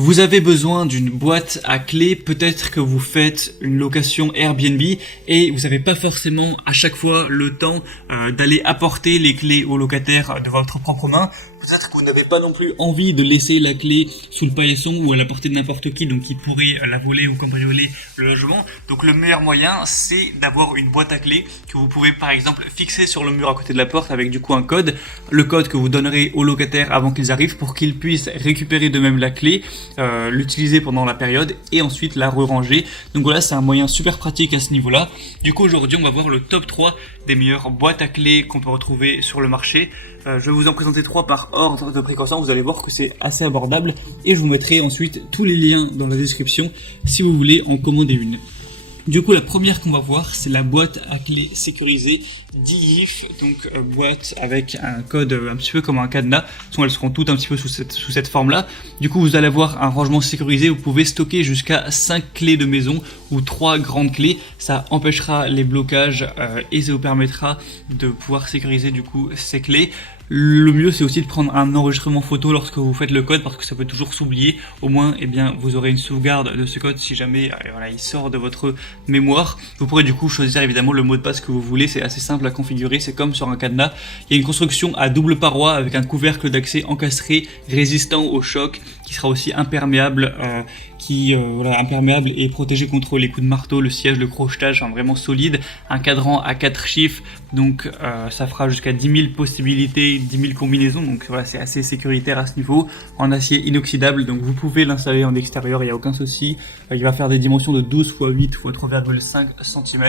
Vous avez besoin d'une boîte à clés, peut-être que vous faites une location Airbnb et vous n'avez pas forcément à chaque fois le temps d'aller apporter les clés aux locataires de votre propre main. Peut-être que vous n'avez pas non plus envie de laisser la clé sous le paillasson ou à la portée de n'importe qui, donc qui pourrait la voler ou cambrioler le logement. Donc le meilleur moyen, c'est d'avoir une boîte à clés que vous pouvez par exemple fixer sur le mur à côté de la porte avec du coup un code. Le code que vous donnerez aux locataires avant qu'ils arrivent pour qu'ils puissent récupérer d'eux-mêmes la clé, l'utiliser pendant la période et ensuite la re-ranger. Donc voilà, c'est un moyen super pratique à ce niveau-là. Du coup aujourd'hui on va voir le top 3 des meilleures boîtes à clés qu'on peut retrouver sur le marché. Je vais vous en présenter 3 par ordre de précaution, vous allez voir que c'est assez abordable et je vous mettrai ensuite tous les liens dans la description si vous voulez en commander une. Du coup, la première qu'on va voir, c'est la boîte à clés sécurisée d'IF, donc boîte avec un code un petit peu comme un cadenas. Elles seront toutes un petit peu sous cette forme-là. Du coup, vous allez avoir un rangement sécurisé. Vous pouvez stocker jusqu'à 5 clés de maison ou 3 grandes clés. Ça empêchera les blocages et ça vous permettra de pouvoir sécuriser du coup ces clés. Le mieux, c'est aussi de prendre un enregistrement photo lorsque vous faites le code parce que ça peut toujours s'oublier. Au moins, vous aurez une sauvegarde de ce code si jamais il sort de votre mémoire. Vous pourrez du coup choisir évidemment le mot de passe que vous voulez. C'est assez simple à configurer. C'est comme sur un cadenas. Il y a une construction à double paroi avec un couvercle d'accès encastré, résistant au choc, qui sera aussi imperméable, imperméable et protégé contre les coups de marteau, le siège, le crochetage, vraiment solide. Un cadran à 4 chiffres, donc ça fera jusqu'à 10 000 possibilités, 10 000 combinaisons, donc voilà, c'est assez sécuritaire à ce niveau, en acier inoxydable, donc vous pouvez l'installer en extérieur, il n'y a aucun souci. Il va faire des dimensions de 12 x 8 x 3,5 cm.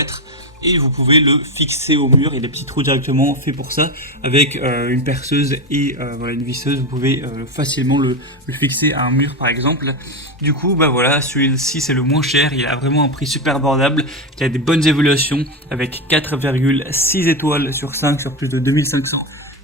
Et vous pouvez le fixer au mur, il y a des petits trous directement faits pour ça, avec une perceuse et une visseuse, vous pouvez facilement le fixer à un mur par exemple. Du coup, voilà, celui-ci c'est le moins cher, il a vraiment un prix super abordable, il a des bonnes évaluations, avec 4,6 étoiles sur 5 sur plus de 2500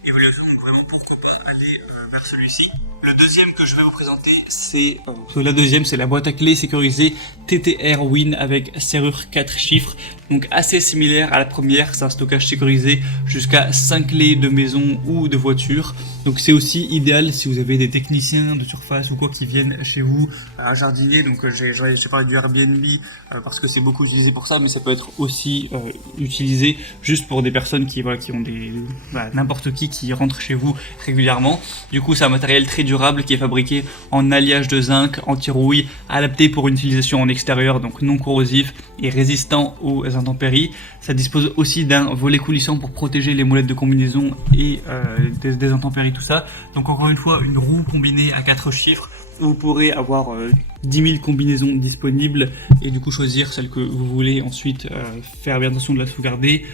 évaluations, donc vraiment pourquoi pas aller vers celui-ci. Le deuxième que je vais vous présenter, c'est la boîte à clés sécurisée TTR Win avec serrure 4 chiffres, donc assez similaire à la première. C'est un stockage sécurisé jusqu'à 5 clés de maison ou de voiture, donc c'est aussi idéal si vous avez des techniciens de surface ou quoi qui viennent chez vous, un jardinier. Donc j'ai parlé du Airbnb parce que c'est beaucoup utilisé pour ça, mais ça peut être aussi utilisé juste pour des personnes qui ont n'importe qui rentre chez vous régulièrement. Du coup, c'est un matériel très durable qui est fabriqué en alliage de zinc anti-rouille, adapté pour une utilisation en extérieur, donc non corrosif et résistant aux intempéries. Ça dispose aussi d'un volet coulissant pour protéger les molettes de combinaison et des intempéries, tout ça. Donc encore une fois, une roue combinée à 4 chiffres. Vous pourrez avoir 10 000 combinaisons disponibles et du coup choisir celle que vous voulez, ensuite faire bien attention de la sauvegarder.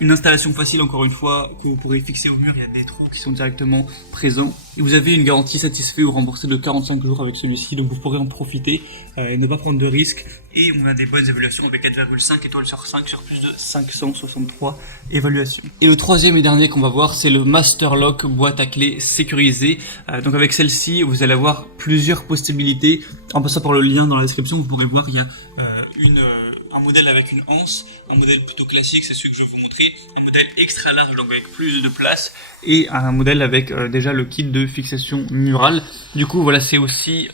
Une installation facile, encore une fois, que vous pourrez fixer au mur, il y a des trous qui sont directement présents. Et vous avez une garantie satisfait ou remboursée de 45 jours avec celui-ci, donc vous pourrez en profiter et ne pas prendre de risques. Et on a des bonnes évaluations avec 4,5 étoiles sur 5 sur plus de 563 évaluations. Et le troisième et dernier qu'on va voir, c'est le Master Lock boîte à clés sécurisée. Donc avec celle-ci, vous allez avoir plusieurs possibilités. En passant par le lien dans la description, vous pourrez voir, il y a un modèle avec une anse, un modèle plutôt classique, c'est celui que je vais vous montrer, un modèle extra large, donc avec plus de place, et un modèle avec déjà le kit de fixation murale. Du coup, voilà, c'est aussi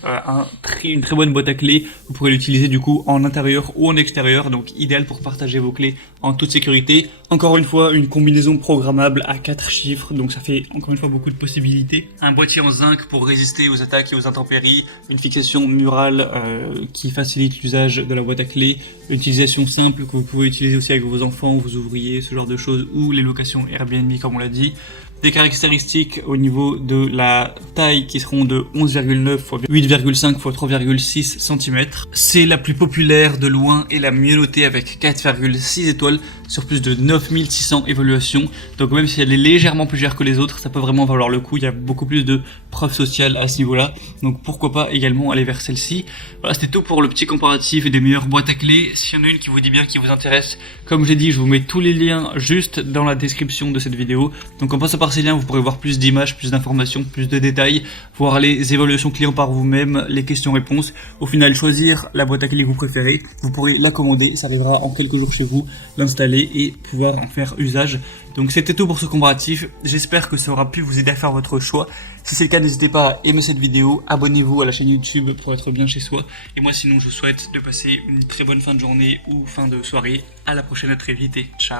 une très bonne boîte à clés. Vous pourrez l'utiliser du coup en intérieur ou en extérieur, donc idéal pour partager vos clés en toute sécurité. Encore une fois, une combinaison programmable à 4 chiffres, donc ça fait encore une fois beaucoup de possibilités. Un boîtier en zinc pour résister aux attaques et aux intempéries, une fixation murale qui facilite l'usage de la boîte à clés, une utilisation simple que vous pouvez utiliser aussi avec vos enfants, vos ouvriers, ce genre de choses, ou les locations Airbnb comme on l'a dit. Des caractéristiques au niveau de la taille qui seront de 11,9 x 8,5 x 3,6 cm. C'est la plus populaire de loin et la mieux notée avec 4,6 étoiles sur plus de 9600 évaluations. Donc même si elle est légèrement plus chère que les autres, ça peut vraiment valoir le coup. Il y a beaucoup plus de preuves sociales à ce niveau-là. Donc pourquoi pas également aller vers celle-ci. Voilà, c'était tout pour le petit comparatif des meilleures boîtes à clés. S'il y en a une qui vous dit bien, qui vous intéresse, comme j'ai dit, je vous mets tous les liens juste dans la description de cette vidéo. Donc en passant par ces liens, vous pourrez voir plus d'images, plus d'informations, plus de détails, voir les évaluations clients par vous-même, les questions-réponses. Au final, choisir la boîte à clés que vous préférez. Vous pourrez la commander, ça arrivera en quelques jours chez vous, l'installer installer et pouvoir en faire usage. Donc c'était tout pour ce comparatif, j'espère que ça aura pu vous aider à faire votre choix. Si c'est le cas, n'hésitez pas à aimer cette vidéo, abonnez-vous à la chaîne YouTube pour être bien chez soi. Et moi sinon je vous souhaite de passer une très bonne fin de journée ou fin de soirée. À la prochaine, à très vite et ciao.